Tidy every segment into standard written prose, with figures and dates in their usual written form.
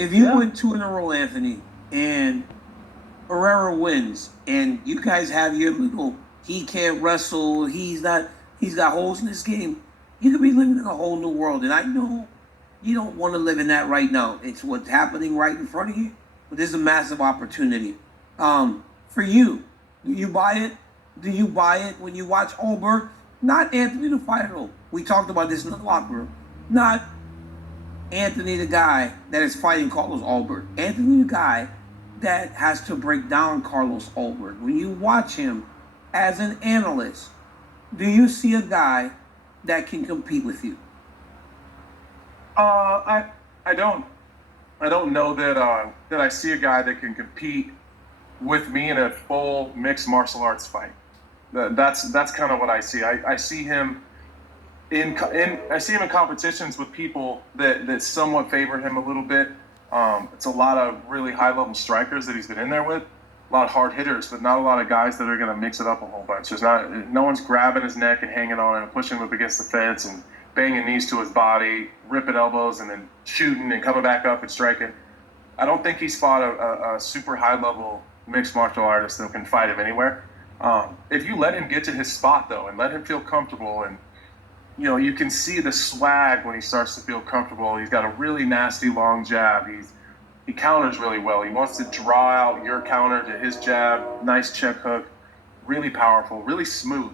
If you win two in a row, Anthony, and Herrera wins, and you guys have your little, he can't wrestle, he's got holes in his game, you could be living in a whole new world. And I know you don't want to live in that right now. It's what's happening right in front of you, but there's a massive opportunity. For you, do you buy it? Do you buy it when you watch Ulberg? Not Anthony the fighter. We talked about this in the locker room. Not Anthony the guy that is fighting Carlos Ulberg. Anthony the guy that has to break down Carlos Ulberg. When you watch him as an analyst, do you see a guy that can compete with you? I don't know that I see a guy that can compete with me in a full mixed martial arts fight. That's kind of what I see. I see him in competitions with people that somewhat favor him a little bit. It's a lot of really high level strikers that he's been in there with, a lot of hard hitters, but not a lot of guys that are going to mix it up a whole bunch. No one's grabbing his neck and hanging on and pushing him up against the fence and banging knees to his body, ripping elbows, and then shooting and coming back up and striking. I don't think he's fought a super high-level mixed martial artist that can fight him anywhere. If you let him get to his spot, though, and let him feel comfortable, and you can see the swag when he starts to feel comfortable. He's got a really nasty long jab. He counters really well. He wants to draw out your counter to his jab. Nice check hook, really powerful, really smooth.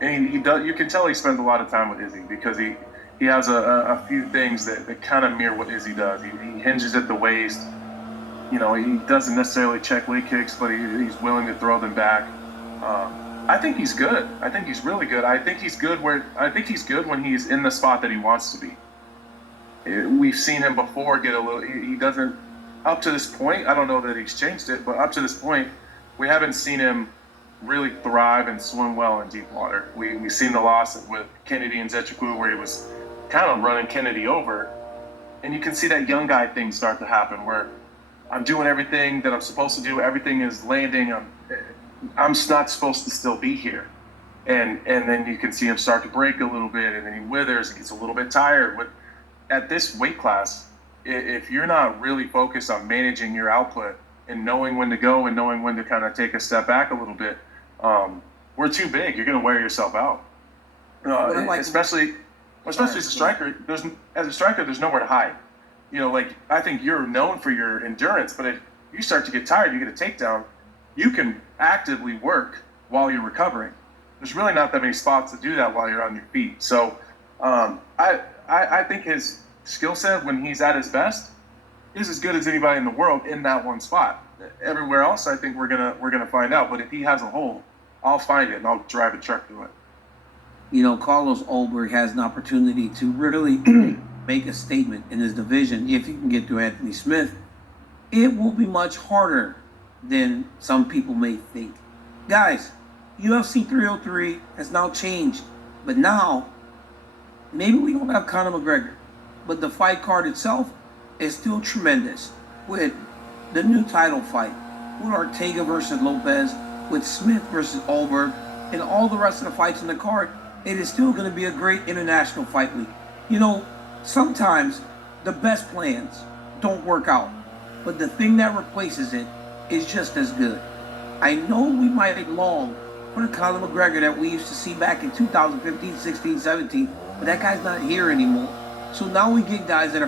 And he does. You can tell he spends a lot of time with Izzy because he has a few things that kind of mirror what Izzy does. He hinges at the waist. He doesn't necessarily check leg kicks, but he's willing to throw them back. I think he's good. I think he's really good. I think he's good when he's in the spot that he wants to be. We've seen him before get a little. He doesn't. Up to this point, I don't know that he's changed it, but up to this point, we haven't seen him really thrive and swim well in deep water. We've seen the loss with Kennedy and Zechiku where he was kind of running Kennedy over. And you can see that young guy thing start to happen where I'm doing everything that I'm supposed to do. Everything is landing. I'm not supposed to still be here. And then you can see him start to break a little bit, and then he withers and gets a little bit tired. At this weight class, if you're not really focused on managing your output and knowing when to go and knowing when to kind of take a step back a little bit, we're too big. You're going to wear yourself out. Especially as a striker. There's nowhere to hide. I think you're known for your endurance, but if you start to get tired, you get a takedown, you can actively work while you're recovering. There's really not that many spots to do that while you're on your feet. So I think his skill set when he's at his best is as good as anybody in the world in that one spot. Everywhere else, I think we're gonna find out. But if he has a hole, I'll find it and I'll drive a truck through it. Carlos Ulberg has an opportunity to really make a statement in his division. If he can get through Anthony Smith, it will be much harder than some people may think. Guys, UFC 303 has now changed, but now maybe we don't have Conor McGregor, but the fight card itself is still tremendous with the new title fight, with Ortega versus Lopez, with Smith versus Ulberg, and all the rest of the fights in the card. It is still going to be a great international fight week. Sometimes the best plans don't work out, but the thing that replaces it is just as good. I know we might long for the Conor McGregor that we used to see back in 2015, 16, 17, but that guy's not here anymore. So now we get guys that are